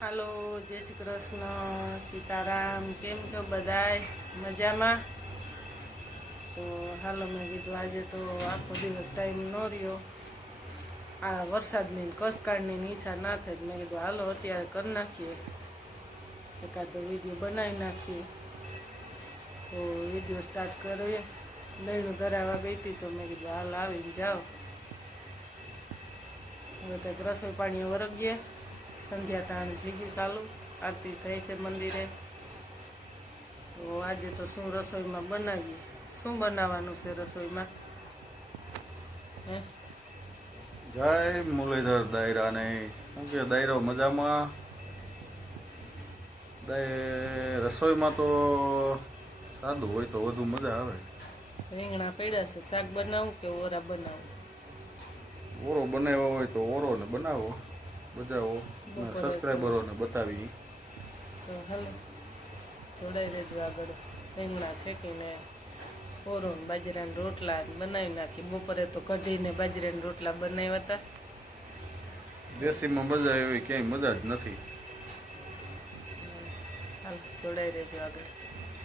હાલો, જય શ્રી કૃષ્ણ, સીતારામ, કેમ છો બધાય? મજામાં? તો હાલો, મેં કીધું આજે તો આખો દિવસ ટાઈમ ન રહ્યો. આ વરસાદની કસકાળની ઈચ્છા ના થાય મેં કીધું, હાલો, અત્યારે કરી નાખીએ. એકાદો વીડિયો બનાવી નાખીએ. તો વીડિયો સ્ટાર્ટ કરીએ દહીંનું ધરાવવા ગઈ હતી તો મેં કીધું, હાલ આવીને જાઓ. હવે કંઈક રસોઈ પાણી વરગીએ. સંધ્યા ટાણ જીગી ચાલુ આરતી થઈ છે મંદિરે. તો આજે તો શું રસોઈમાં બનાવીએ? શું બનાવવાનું છે રસોઈમાં? હે? જય મુરલીધર દાયરાને શું કે દાયરો મજામાં? રસોઈમાં તો સાદું હોય તો વધુ મજા આવે. રીંગણા પડ્યા છે. શાક બનાવું કે ઓરા બનાવું? ઓરો બનાવ્યો હોય તો ઓરો ને બનાવો. બજાવો સબસ્ક્રાઈબરોને બતાવી. તો હલો જોડાઈ રહેજો આગળ. રીંગણા છેકીને કોરોન બાજરાના રોટલા બનાવી નાખી. બપોરે તો કઢીને બાજરાના રોટલા બનાવ્યા હતા. દેશીમાં મજા એવી ક્યાંય મજા જ નથી. હાલ જોડાઈ રહેજો આગળ.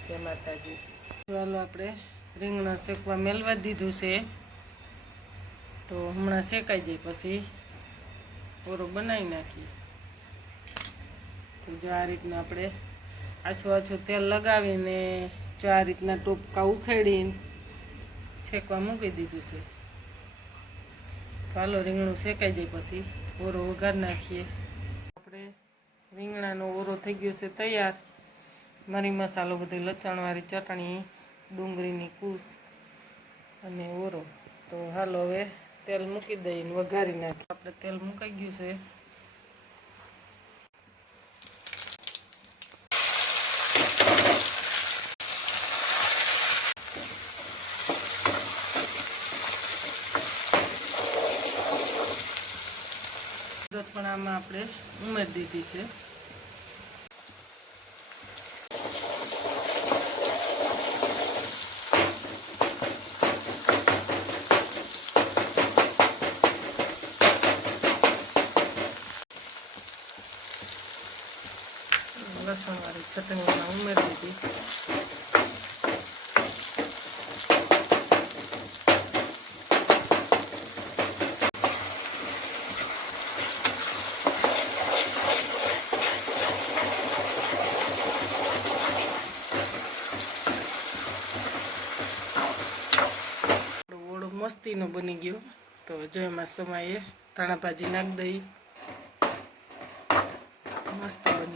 જય માતાજી. ચાલો આપણે રીંગણા શેકવા મેલવા દીધું છે. તો હમણાં શેકાઈ જાય પછી ઓરો બનાવી નાખીએ. તો જો આ રીતના આપણે આછું આછું તેલ લગાવીને જો આ રીતના ટોપકા ઉખેડીને શેકવા મૂકી દીધું છે. તો રીંગણું શેકાઈ જાય પછી ઓરો વઘાર નાખીએ. આપણે રીંગણાનો ઓરો થઈ ગયો છે તૈયાર. મરી મસાલો બધો લચણવાળી ચટણી, ડુંગળીની કૂસ અને ઓરો. તો હાલો હવે તેલ મૂકી દઈને વઘારી નાખીએ આપણે તેલ મુકાઈ ગયું છે. પણ આમાં આપણે ઉમેરી દીધી છે. લસણવાળી ચટણીમાં ઉમેરી દીધી આપણો ઓળો મસ્તીનો બની ગયો તો જો એમાં સમયે ધાણા ભાજી નાખી દઈ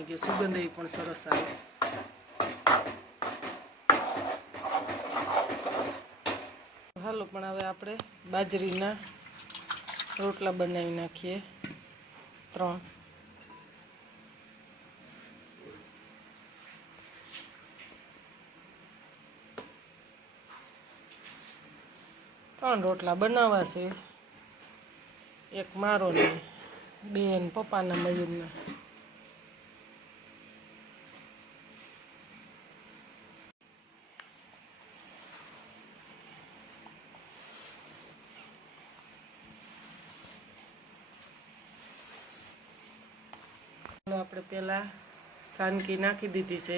મસ્ત સુગંધ પણ સરસ આવે. હાલો, પણ હવે આપણે બાજરીના રોટલા બનાવી નાખીએ. ત્રણ. ત્રણ રોટલા બનાવાશે એક મારો ને બેન પપ્પાના મયુરના. પેલા સાનકી નાખી દીધી છે.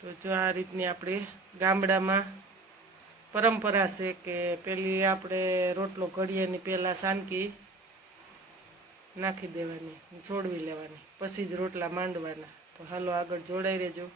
તો જો આ રીતની આપણે ગામડામાં પરંપરા છે કે પેલી આપણે રોટલો ઘડીએની પહેલાં સાનકી નાખી દેવાની છોડવી લેવાની, પછી જ રોટલા માંડવાના. તો હાલો આગળ જોડાઈ રહેજો.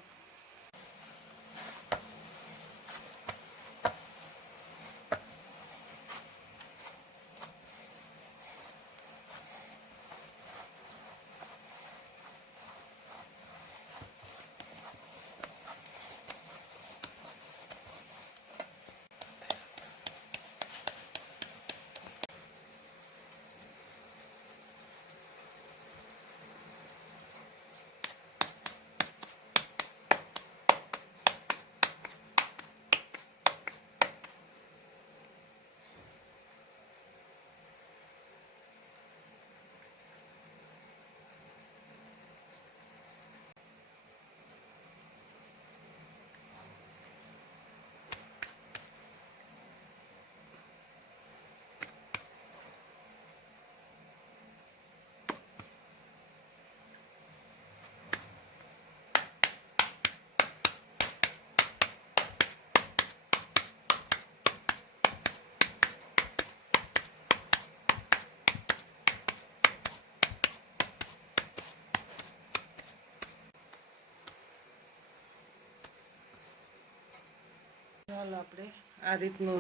ચાલો આપણે આ રીતનો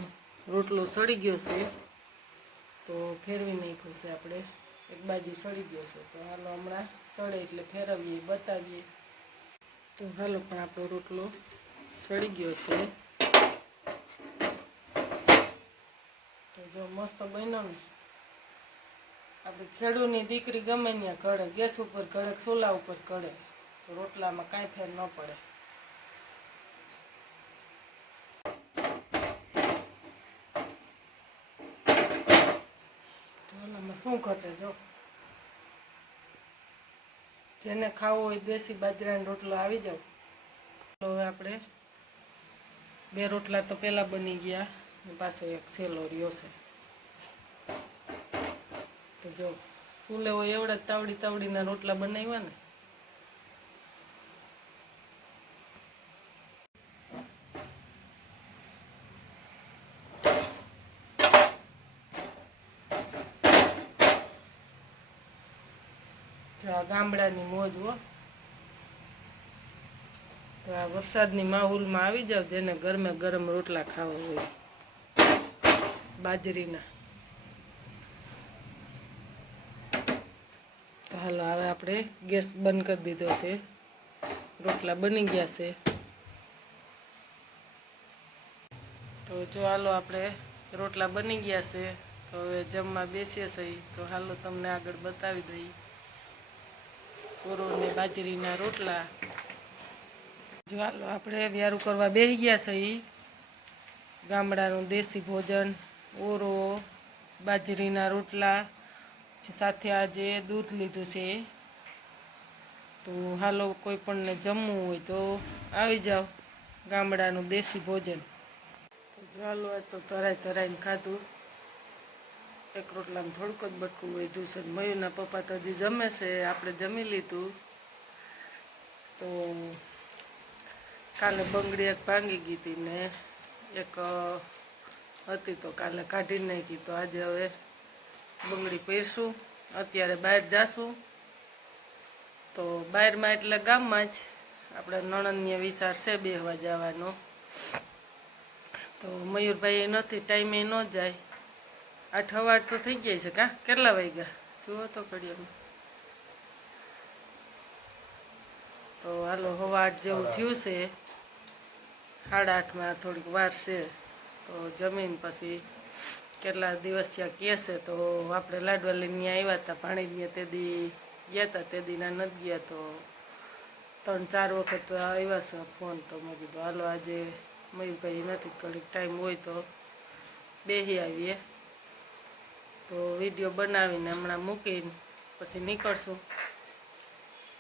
રોટલો સડી ગયો છે. તો ફેરવી નાખ્યો છે આપણે. એક બાજુ સડી ગયો છે. તો હાલો હમણાં સડે એટલે ફેરવીએ, બતાવીએ. તો હાલો પણ આપણો રોટલો સડી ગયો છે. તો જો મસ્ત બન્યો ને. આપણે ખેડૂતની દીકરી ગમે ત્યાં કડે ગેસ ઉપર કડે ચોલા ઉપર કડે તો રોટલામાં કાંઈ ફેર ન પડે. શું ઘટે જો? જેને ખાવો હોય દેશી બાજરાનો રોટલો આવી જાવ. હવે આપણે બે રોટલા તો પહેલાં બની ગયા, ને પાછો એક સેલો રહ્યો છે. તો જો, શું લેવો? એવડા તાવડી તાવડીના રોટલા બનાવ્યા ને જો આ ગામડાની મોજ હો. તો આ વરસાદની માહોલમાં આવી જાવ જેને ગરમે ગરમ રોટલા ખાવા હોય. બાજરીના. તો હાલો, હવે આપણે ગેસ બંધ કરી દીધો છે. રોટલા બની ગયા છે. તો જો હાલો, આપણે રોટલા બની ગયા છે. તો હવે જમવા બેસીએ છીએ. તો હાલો, તમને આગળ બતાવી દઈ કોરો ને બાજરીના રોટલા. જો આપણે વ્યારું કરવા બેસી ગયા છીએ ગામડાનું દેશી ભોજન, ઓરો, બાજરીના રોટલા સાથે આજે દૂધ લીધું છે. તો હાલો, કોઈ પણને જમવું હોય તો આવી જાઓ ગામડાનું દેશી ભોજન. તો હાલો તો તરાઈ તરાઈને ખાધું. એક રોટલામાં થોડુંક જ બટકું વધ્યું છે મયુરના પપ્પા તો હજી જમે છે, આપણે જમી લીધું. તો કાલે બંગડી એક ભાંગી ગઈ હતી ને, એક હતી તો કાલે કાઢી નાખી. તો આજે હવે બંગડી પહેરશું અત્યારે બહાર જાશું. તો બહારમાં એટલે ગામમાં જ આપણે નણંદને વિચાર છે બેહવા જવાનો. તો મયુરભાઈ નથી, ટાઈમે ન જાય. આઠ અવાજ તો થઈ ગયા છે કા? કેટલા વાગ્યા? જુઓ તો ઘડિયાળમાં. તો હાલો હવા આઠ જેવું થયું છે. સાડા આઠમાં થોડીક વાર છે. તો જમીન પછી કેટલા દિવસ ત્યાં કહે છે? તો આપણે લાડવાલી ત્યાં આવ્યા હતા ભાણીને તે દી ગયા હતા તે દીના નથી ગયા. તો ત્રણ ચાર વખત આવ્યા છે ફોન તો મેં કીધું હાલો આજે મયુરભાઈ નથી ઘડીક ટાઈમ હોય તો બેસી આવીએ. તો વીડિયો બનાવીને હમણાં મૂકીને પછી નીકળશું.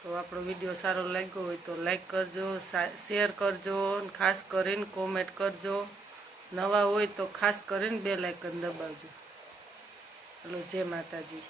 તો આપણો વીડિયો સારો લાગ્યો હોય તો લાઈક કરજો શેર કરજો ખાસ કરીને કોમેન્ટ કરજો. નવા હોય તો ખાસ કરીને બે લાઇકન દબાવજો. હલો, જય માતાજી.